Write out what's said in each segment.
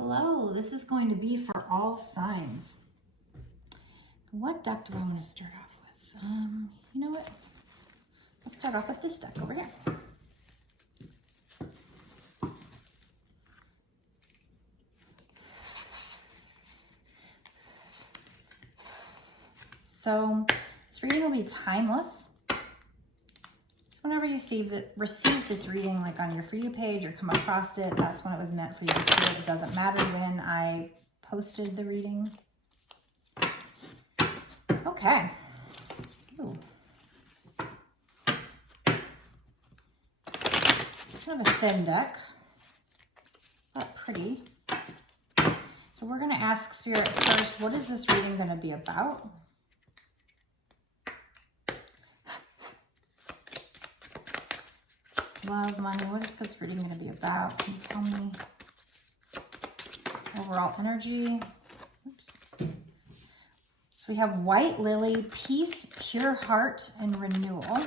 Hello, this is going to be for all signs. What deck do I want to start off with? You know what? Let's start off with this deck over here. So this reading will be timeless. Whenever you receive this reading, like on your For You page or come across it, that's when it was meant for you to see it. It doesn't matter when I posted the reading. Okay. Ooh. Kind of a thin deck, but pretty. So we're going to ask Spirit first, what is this reading going to be about? Love, money, what is this reading going to be about? Can you tell me? Overall energy. Oops. So we have White Lily, Peace, Pure Heart, and Renewal.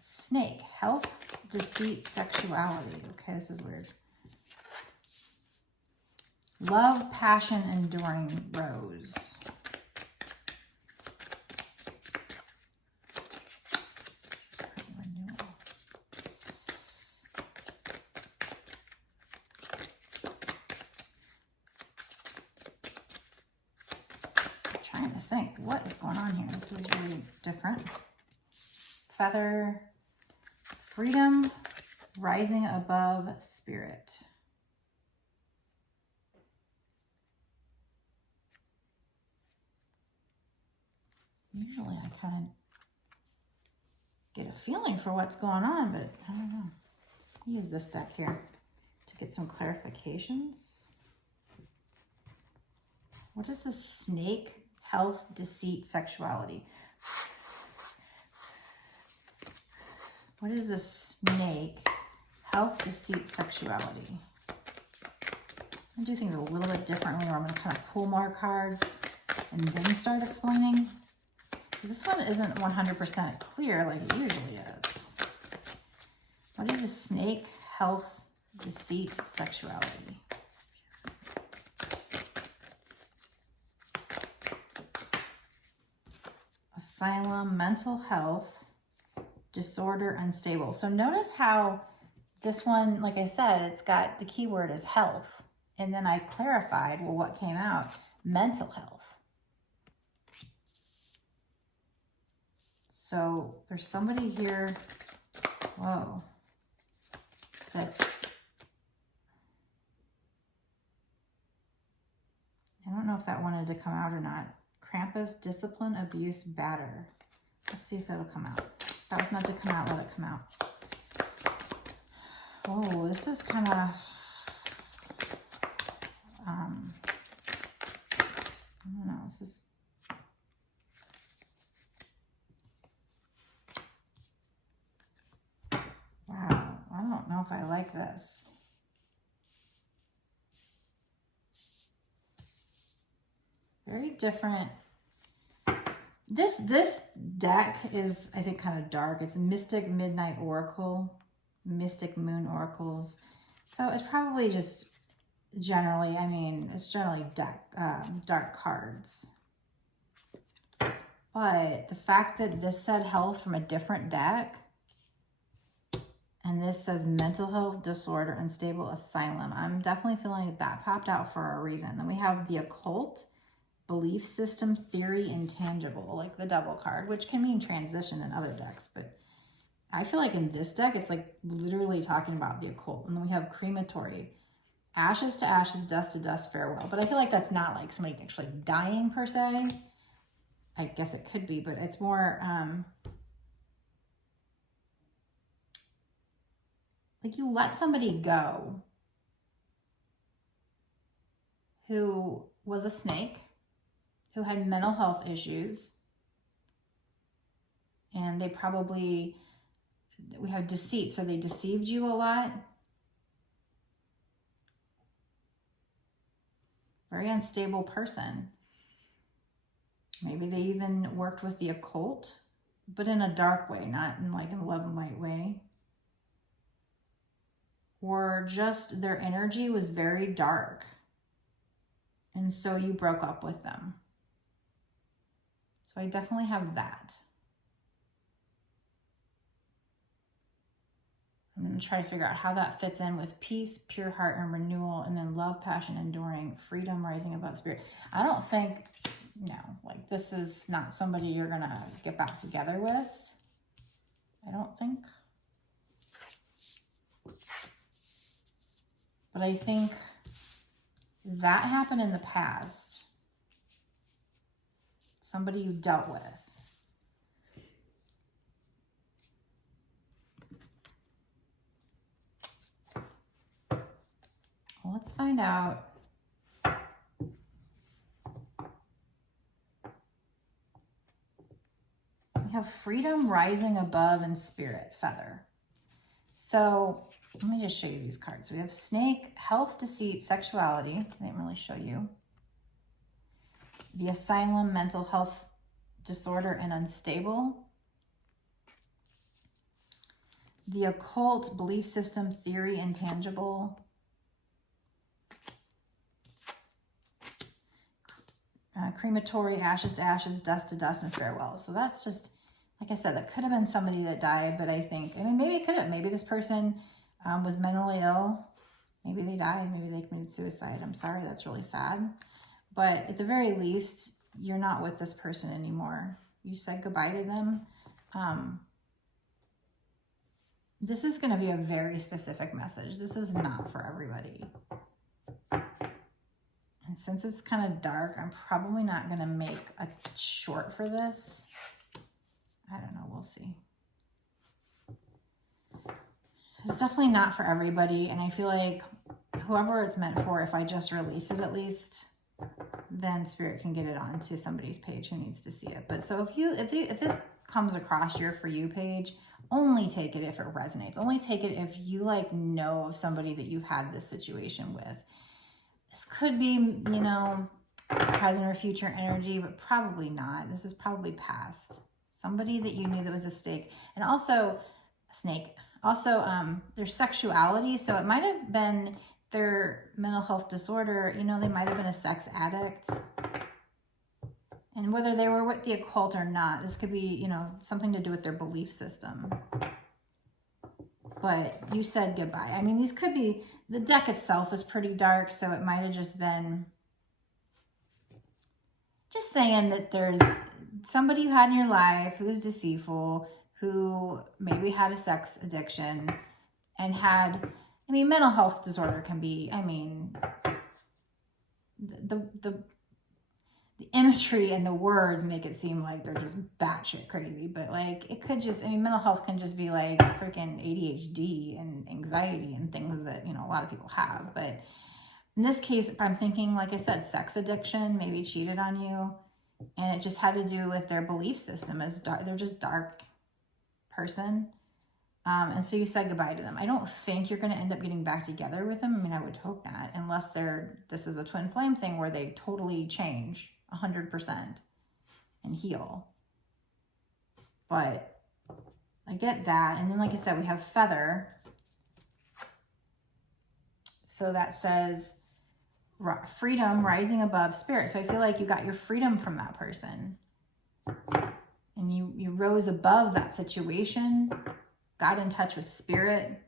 Snake, Health, Deceit, Sexuality. Okay, this is weird. Love, Passion, Enduring, Rose. Trying to think what is going on here. This is really different. Feather, Freedom, Rising Above, Spirit. Usually I kind of get a feeling for what's going on, but I don't know. Use this deck here to get some clarifications. What is the Snake? Health, Deceit, Sexuality. What is the Snake? Health, Deceit, Sexuality. I do things a little bit differently, or I'm going to kind of pull more cards and then start explaining. This one isn't 100% clear like it usually is. What is a Snake? Health, Deceit, Sexuality. Asylum, Mental Health, Disorder, Unstable. So notice how this one, like I said, it's got the keyword is health. And then I clarified, well, what came out? Mental health. So there's somebody here, whoa, that's, I don't know if that wanted to come out or not. Krampus, Discipline, Abuse, Batter. Let's see if it'll come out. If that was meant to come out, let it come out. Oh, this is kind of, I don't know, this is, wow, I don't know if I like this. Very different. This deck is, I think, kind of dark. It's Mystic Midnight Oracle, Mystic Moon Oracles. So it's probably just generally, I mean, it's generally dark cards. But the fact that this said health from a different deck, and this says mental health, disorder, unstable, asylum, I'm definitely feeling like that popped out for a reason. Then we have the occult, belief system, theory, intangible, like the Devil card, which can mean transition in other decks, but I feel like in this deck, it's like literally talking about the occult. And then we have crematory, ashes to ashes, dust to dust, farewell. But I feel like that's not like somebody actually dying per se. I guess it could be, but it's more like you let somebody go who was a snake, who had mental health issues, and they probably, we have deceit, so they deceived you a lot. Very unstable person. Maybe they even worked with the occult, but in a dark way, not in like a love and light way. or just their energy was very dark. And so you broke up with them. So I definitely have that. I'm going to try to figure out how that fits in with peace, pure heart, and renewal, and then love, passion, enduring, freedom, rising above spirit. I don't think, no, like this is not somebody you're going to get back together with. I don't think. But I think that happened in the past. Somebody you dealt with. Well, let's find out. We have freedom, rising above, and spirit, feather. So let me just show you these cards. We have snake, health, deceit, sexuality. I didn't really show you. The asylum, mental health disorder, and unstable. The occult, belief system, theory, intangible. Crematory, ashes to ashes, dust to dust, and farewell. So that's just, like I said, that could have been somebody that died, but I think, I mean, maybe it could have. Maybe this person was mentally ill. Maybe they died. Maybe they committed suicide. I'm sorry, that's really sad. But at the very least, you're not with this person anymore. You said goodbye to them. This is going to be a very specific message. This is not for everybody. And since it's kind of dark, I'm probably not going to make a short for this. I don't know. We'll see. It's definitely not for everybody. And I feel like whoever it's meant for, if I just release it at least, then Spirit can get it onto somebody's page who needs to see it. But so if this comes across your For You page, only take it if it resonates. Only take it if you like know of somebody that you've had this situation with. This could be, you know, present or future energy, but probably not. This is probably past. Somebody that you knew that was a snake. And also, a snake. Also, their sexuality. So it might have been their mental health disorder. You know, they might have been a sex addict. And whether they were with the occult or not, this could be, you know, something to do with their belief system. But you said goodbye. I mean, these could be, the deck itself is pretty dark, so it might have just been just saying that there's somebody you had in your life who was deceitful, who maybe had a sex addiction and had, I mean, mental health disorder can be, I mean, the imagery and the words make it seem like they're just batshit crazy, but like it could just, I mean, mental health can just be like freaking ADHD and anxiety and things that, you know, a lot of people have. But in this case, I'm thinking, like I said, sex addiction, maybe cheated on you, and it just had to do with their belief system as dark. They're just dark person. And so you said goodbye to them. I don't think you're going to end up getting back together with them. I mean, I would hope not, unless this is a twin flame thing where they totally change 100% and heal. But I get that. And then, like I said, we have feather. So that says freedom, rising above, spirit. So I feel like you got your freedom from that person. And you rose above that situation, got in touch with spirit.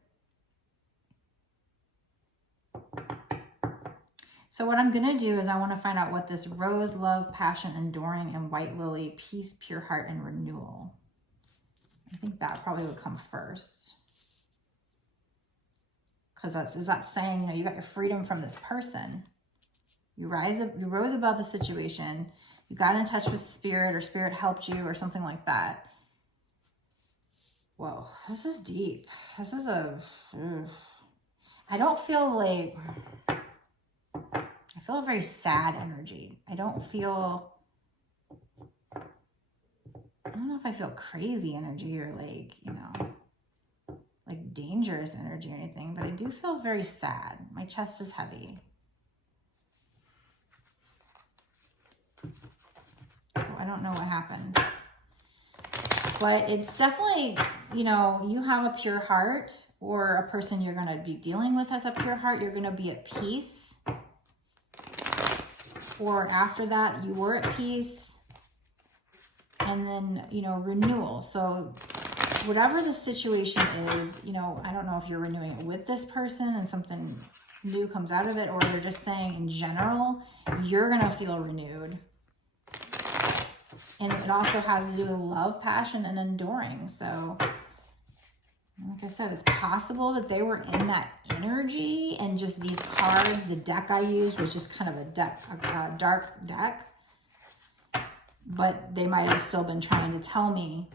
So what I'm going to do is I want to find out what this rose, love, passion, enduring, and white lily, peace, pure heart, and renewal. I think that probably would come first. Because is that saying, you know, you got your freedom from this person. You rose above the situation. You got in touch with spirit, or spirit helped you, or something like that. Whoa, this is deep. This is I don't feel like, I feel a very sad energy. I don't know if I feel crazy energy or like, you know, like dangerous energy or anything, but I do feel very sad. My chest is heavy. So I don't know what happened. But it's definitely, you know, you have a pure heart or a person you're going to be dealing with has a pure heart, you're going to be at peace. Or after that, you were at peace. And then, you know, renewal. So whatever the situation is, you know, I don't know if you're renewing it with this person and something new comes out of it, or you're just saying in general, you're going to feel renewed. And it also has to do with love, passion, and enduring. So, like I said, it's possible that they were in that energy, and just these cards, the deck I used was just kind of a dark deck. But they might have still been trying to tell me.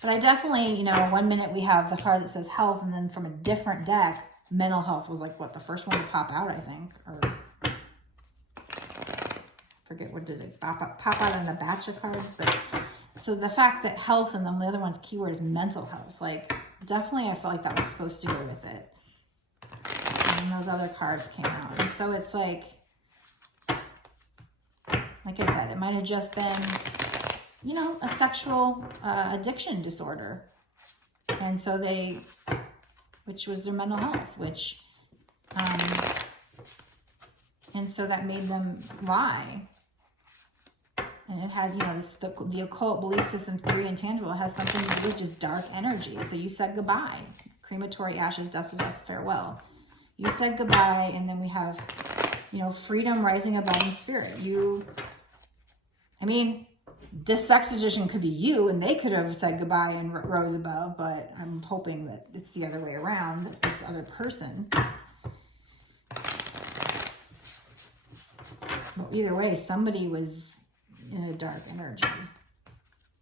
But I definitely, you know, 1 minute we have the card that says health, and then from a different deck, mental health was like, what, the first one to pop out, I think. Or forget, what did it pop out in a batch of cards? But so the fact that health and then the other one's keyword is mental health, like definitely I felt like that was supposed to go with it. And those other cards came out. And so it's like I said, it might have just been, you know, a sexual addiction disorder. And so which was their mental health, and so that made them lie. And it had, you know, the occult belief system theory intangible has something to do with just dark energy. So you said goodbye. Crematory ashes, dust to dust, farewell. You said goodbye, and then we have, you know, freedom rising above in spirit. I mean, this sex edition could be you, and they could have said goodbye and rose above, but I'm hoping that it's the other way around, that this other person. Well, either way, somebody was in a dark energy.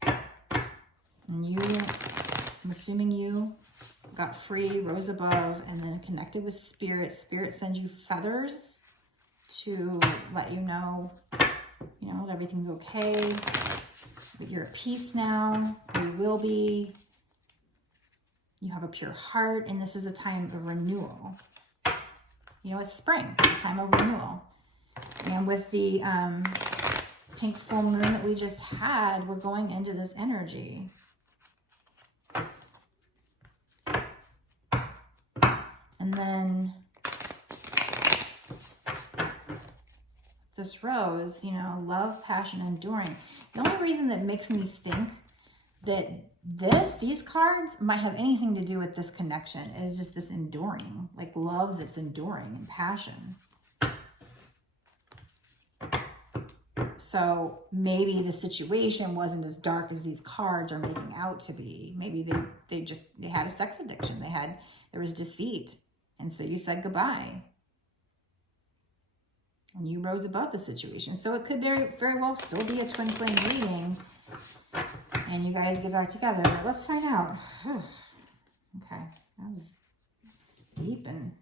And you, I'm assuming you got free, rose above, and then connected with spirit. Spirit sends you feathers to let you know, you know, everything's okay. You're at peace now. You will be. You have a pure heart, and this is a time of renewal. You know, it's spring, a time of renewal. And with the pink full moon that we just had, we're going into this energy. And then this rose, you know, love, passion, enduring. The only reason that makes me think that these cards might have anything to do with this connection is just this enduring, like love that's enduring and passion. So maybe the situation wasn't as dark as these cards are making out to be. Maybe they had a sex addiction. There was deceit. And so you said goodbye. And you rose above the situation. So it could very well still be a twin flame reading. And you guys get back together. But let's find out. Okay. That was deep and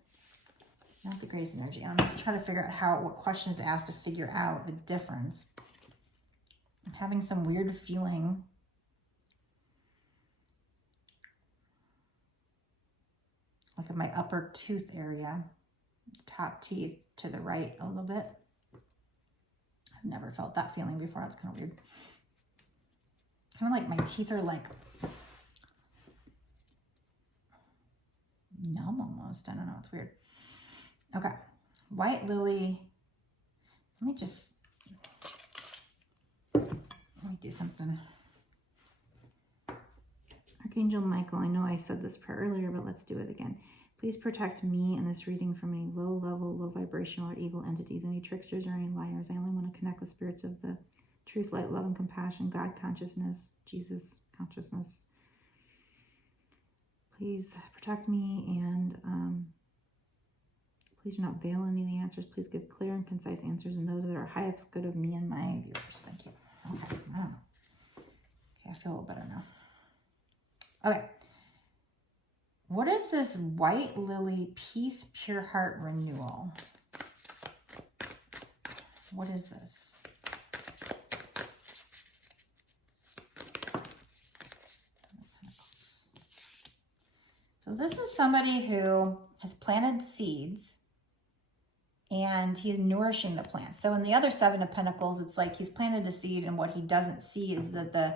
not the greatest energy. I'm going to try to figure out what questions asked to figure out the difference. I'm having some weird feeling. Like in my upper tooth area. Top teeth to the right a little bit. I've never felt that feeling before. It's kind of weird. Kind of like my teeth are like numb almost. I don't know. It's weird. Okay. White lily. Let me do something. Archangel Michael. I know I said this prayer earlier, but let's do it again. Please protect me in this reading from any low level, low vibrational, or evil entities, any tricksters or any liars. I only want to connect with spirits of the truth, light, love, and compassion, God consciousness, Jesus consciousness. Please protect me, and please do not veil any of the answers. Please give clear and concise answers, and those that are highest good of me and my viewers. Thank you. Okay. Oh. Okay, I feel a little better now. Okay. What is this white lily peace, pure heart renewal? What is this? So this is somebody who has planted seeds and he's nourishing the plants. So in the other Seven of Pentacles, it's like he's planted a seed, and what he doesn't see is that the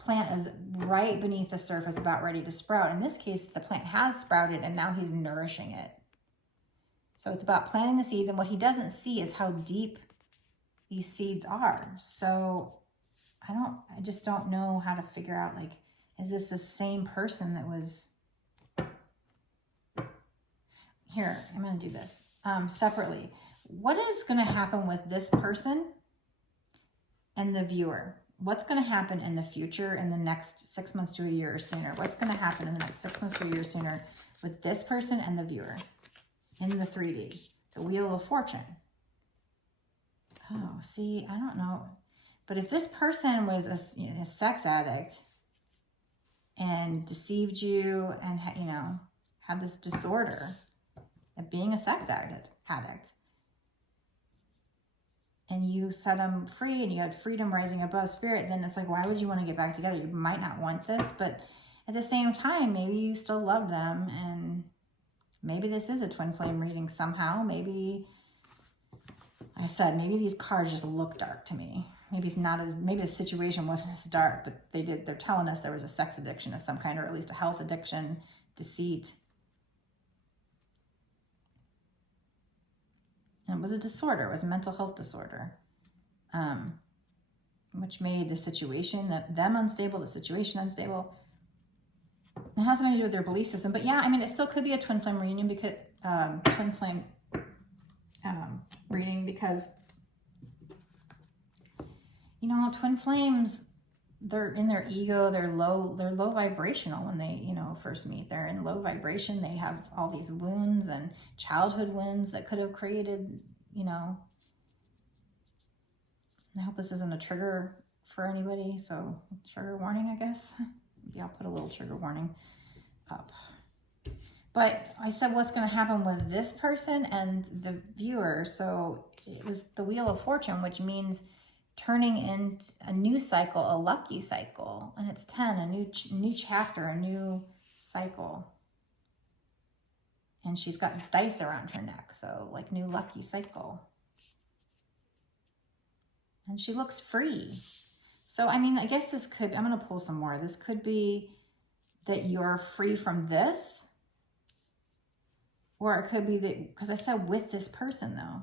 plant is right beneath the surface, about ready to sprout. In this case, the plant has sprouted and now he's nourishing it. So it's about planting the seeds, and what he doesn't see is how deep these seeds are. So I just don't know how to figure out, like, is this the same person that was, here, I'm going to do this separately. What is going to happen with this person and the viewer? What's going to happen in the future, in the next 6 months to a year or sooner? What's going to happen in the next 6 months to a year sooner with this person and the viewer in the 3D? The Wheel of Fortune. Oh, see, I don't know. But if this person was a sex addict and deceived you and, you know, had this disorder of being a sex addict, and you set them free and you had freedom rising above spirit, then it's like, why would you want to get back together? You might not want this, but at the same time, maybe you still love them, and maybe this is a twin flame reading somehow. Maybe, like I said, maybe these cards just look dark to me. Maybe it's not as, maybe the situation wasn't as dark, but they're telling us there was a sex addiction of some kind, or at least a health addiction, deceit. And it was a disorder, it was a mental health disorder, which made the situation, them unstable, the situation unstable. It has something to do with their belief system. But yeah, I mean, it still could be a twin flame reunion, because twin flame reading, because, you know, twin flames, they're in their ego, they're low vibrational when they, you know, first meet. They're in low vibration. They have all these wounds and childhood wounds that could have created, you know, I hope this isn't a trigger for anybody. So trigger warning, I guess. Maybe I'll put a little trigger warning up. But I said, what's going to happen with this person and the viewer? So it was the Wheel of Fortune, which means turning into a new cycle, a lucky cycle. And it's 10, a new chapter, a new cycle. And she's got dice around her neck, so like new lucky cycle. And she looks free. So, I mean, I guess this could, I'm going to pull some more. This could be that you're free from this. Or it could be that, because I said with this person though.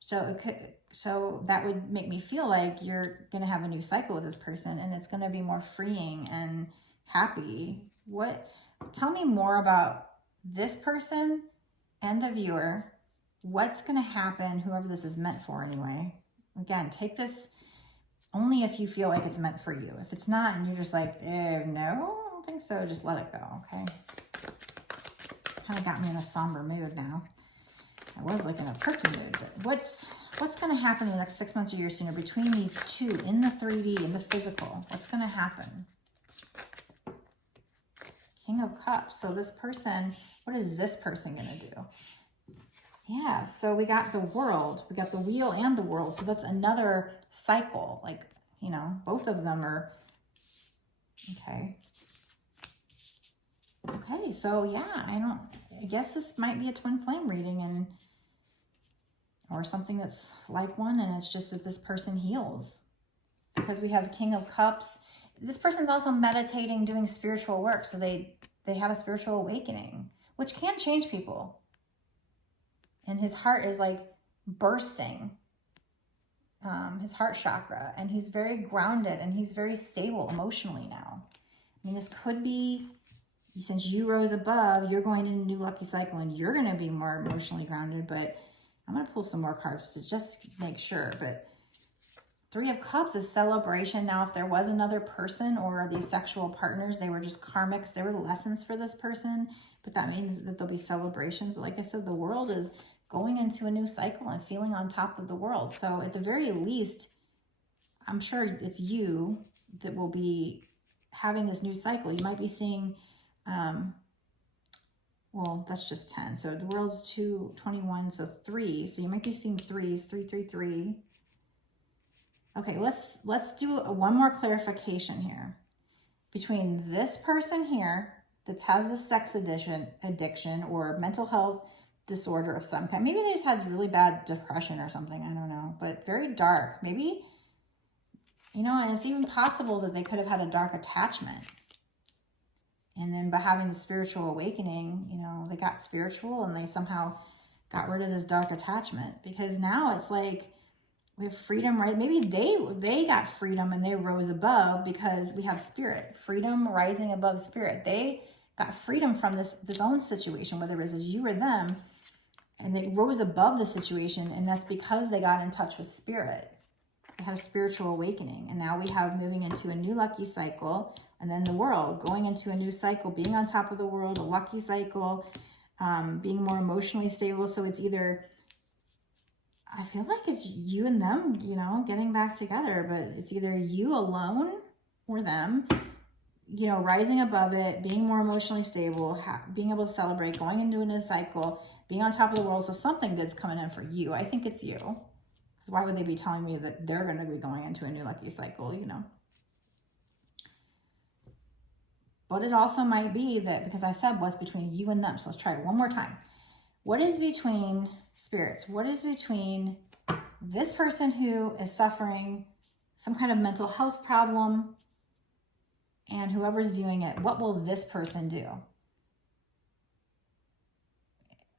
So it could, so that would make me feel like you're going to have a new cycle with this person, and it's going to be more freeing and happy. Tell me more about this person and the viewer. What's going to happen, whoever this is meant for anyway. Again, take this only if you feel like it's meant for you. If it's not and you're just like, no, I don't think so, just let it go, okay? Kind of got me in a somber mood now. I was like in a perky mood, but what's going to happen in the next 6 months or years sooner between these two, in the 3D, in the physical? What's going to happen? King of Cups. So this person, what is this person going to do? Yeah, so we got the World. We got the Wheel and the World. So that's another cycle. Like, you know, both of them are, okay. Okay, so yeah, I guess this might be a twin flame reading, and or something that's like one, and it's just that this person heals. Because we have King of Cups. This person's also meditating, doing spiritual work, so they have a spiritual awakening, which can change people. And his heart is like bursting, his heart chakra, and he's very grounded and he's very stable emotionally now. I mean, this could be, since you rose above, you're going into a new lucky cycle and you're going to be more emotionally grounded, but I'm going to pull some more cards to just make sure. But Three of Cups is celebration. Now, if there was another person or these sexual partners, they were just karmics. They were lessons for this person, but that means that there'll be celebrations. But like I said, the World is going into a new cycle and feeling on top of the world. So at the very least, I'm sure it's you that will be having this new cycle. You might be seeing, well, that's just 10. So the World's 2, 21, so 3. So you might be seeing threes, 3, 3, 3. Okay, let's do one more clarification here. Between this person here that has the sex addiction or mental health disorder of some kind. Maybe they just had really bad depression or something. I don't know. But very dark. Maybe You know, and it's even possible that they could have had a dark attachment. And then by having the spiritual awakening, you know, they got spiritual and they somehow got rid of this dark attachment. Because now it's like we have freedom, right? Maybe they got freedom and they rose above because we have spirit. Freedom rising above spirit. They got freedom from this own situation, whether it was you or them. And they rose above the situation. And that's because they got in touch with spirit. They had a spiritual awakening. And now we have moving into a new lucky cycle. And then the world, going into a new cycle, being on top of the world, a lucky cycle, being more emotionally stable. So it's either, I feel like it's you and them, you know, getting back together, but it's either you alone or them, you know, rising above it, being more emotionally stable, being able to celebrate, going into a new cycle, being on top of the world. So something good's coming in for you. I think it's you. Because why would they be telling me that they're going to be going into a new lucky cycle, you know? But it also might be that, because I said what's between you and them. So let's try it one more time. What is between spirits? What is between this person who is suffering some kind of mental health problem and whoever's viewing it? What will this person do?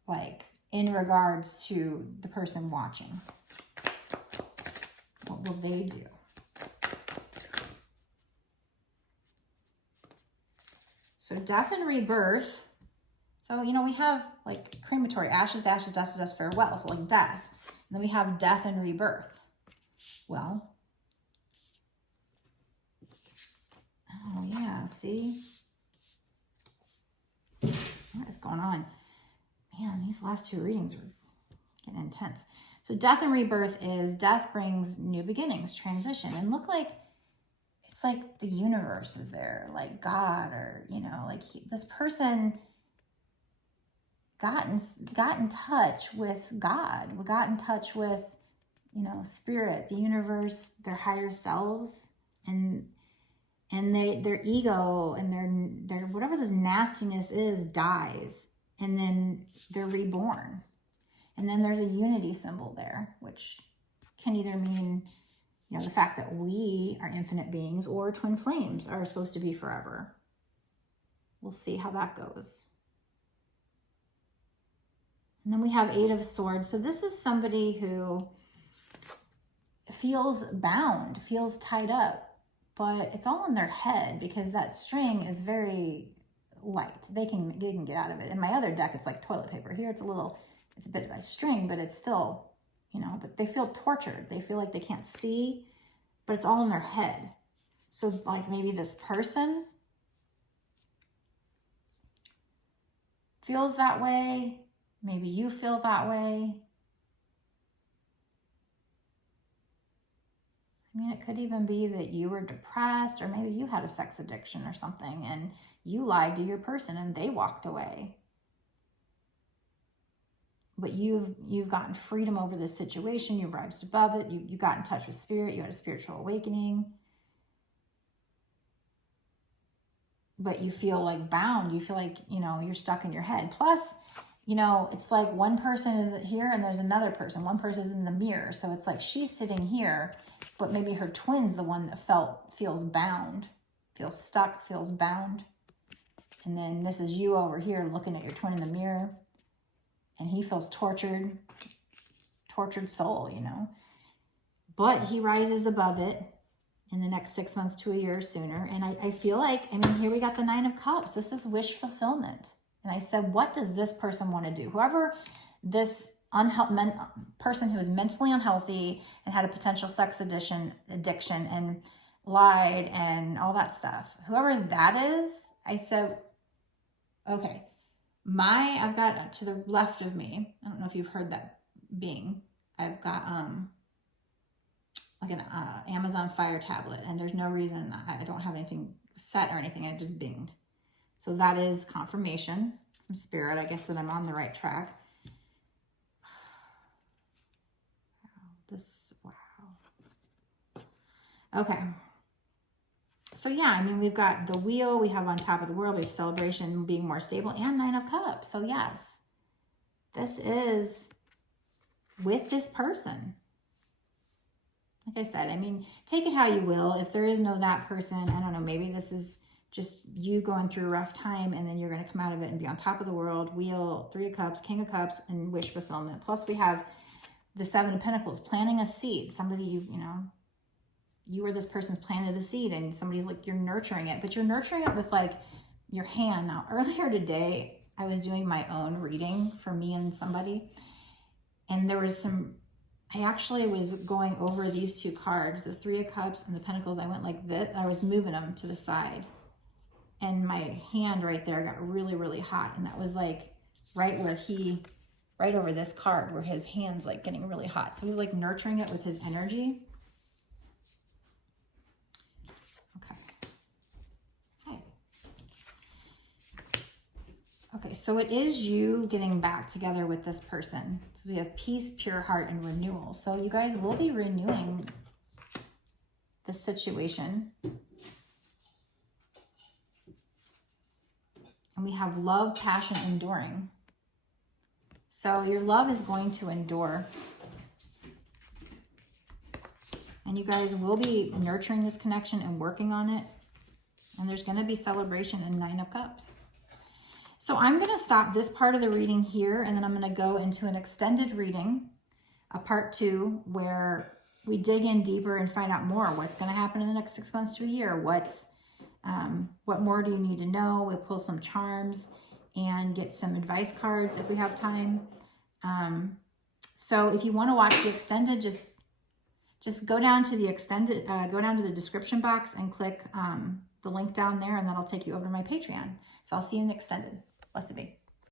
Like in regards to the person watching. What will they do? So death and rebirth. So, you know, we have like crematory, ashes, ashes, dust, dust, farewell. So like death. And then we have death and rebirth. Well, oh yeah, see? What is going on? Man, these last two readings are getting intense. So death and rebirth is death brings new beginnings, transition. And look like, it's like the universe is there, like God, or, you know, like this person got in touch with God. We got in touch with, you know, spirit, the universe, their higher selves, and their ego and their whatever this nastiness is dies, and then they're reborn. And then there's a unity symbol there, which can either mean, you know, the fact that we are infinite beings, or twin flames are supposed to be forever. We'll see how that goes. And then we have Eight of Swords. So this is somebody who feels bound, feels tied up, but it's all in their head because that string is very light. They can get out of it. In my other deck, it's like toilet paper. Here it's a bit of a string, but it's still, you know, but they feel tortured. They feel like they can't see, but it's all in their head. So like maybe this person feels that way. Maybe you feel that way. I mean, it could even be that you were depressed, or maybe you had a sex addiction or something and you lied to your person and they walked away. But you've gotten freedom over this situation. You've rised above it. You got in touch with spirit. You had a spiritual awakening. But you feel like bound. You feel like, you know, you're stuck in your head. Plus, you know, it's like one person is here and there's another person. One person is in the mirror. So it's like she's sitting here, but maybe her twin's the one that feels bound, feels stuck, feels bound. And then this is you over here looking at your twin in the mirror. And he feels tortured soul, you know. But he rises above it in the next 6 months to a year sooner. And I feel like, I mean, here we got the Nine of Cups. This is wish fulfillment. And I said, what does this person want to do? Whoever this person who is mentally unhealthy and had a potential sex addiction and lied and all that stuff, whoever that is, I said, okay. I've got to the left of me, I don't know if you've heard that bing, I've got like an Amazon Fire tablet, and there's no reason I don't have anything set or anything, I just binged. So that is confirmation from spirit, I guess, that I'm on the right track. Wow. Okay. So yeah, I mean, we've got the wheel, we have on top of the world, we have celebration, being more stable, and Nine of Cups. So yes, this is with this person. like I said, I mean, take it how you will. If there is no that person, I don't know, maybe this is just you going through a rough time and then you're going to come out of it and be on top of the world. Wheel, 3 of Cups, King of Cups, and wish fulfillment. Plus we have the 7 of Pentacles, planting a seed. Somebody, you know, you or this person's planted a seed and somebody's like, you're nurturing it, but you're nurturing it with like your hand. Now, earlier today, I was doing my own reading for me and somebody, and there was some, I actually was going over these 2 cards, the 3 of Cups and the Pentacles. I went like this, I was moving them to the side, and my hand right there got really, really hot. And that was like right where right over this card where his hand's like getting really hot. So he's like nurturing it with his energy. Okay, so it is you getting back together with this person. So we have peace, pure heart, and renewal. So you guys will be renewing this situation. And we have love, passion, enduring. So your love is going to endure. And you guys will be nurturing this connection and working on it. And there's going to be celebration in 9 of Cups. So I'm going to stop this part of the reading here, and then I'm going to go into an extended reading, a part 2, where we dig in deeper and find out more. What's going to happen in the next 6 months to a year? What more do you need to know? We'll pull some charms and get some advice cards if we have time. So if you want to watch the extended, just go down to the extended, go down to the description box and click the link down there, and that'll take you over to my Patreon. So I'll see you in the extended. Blessed be.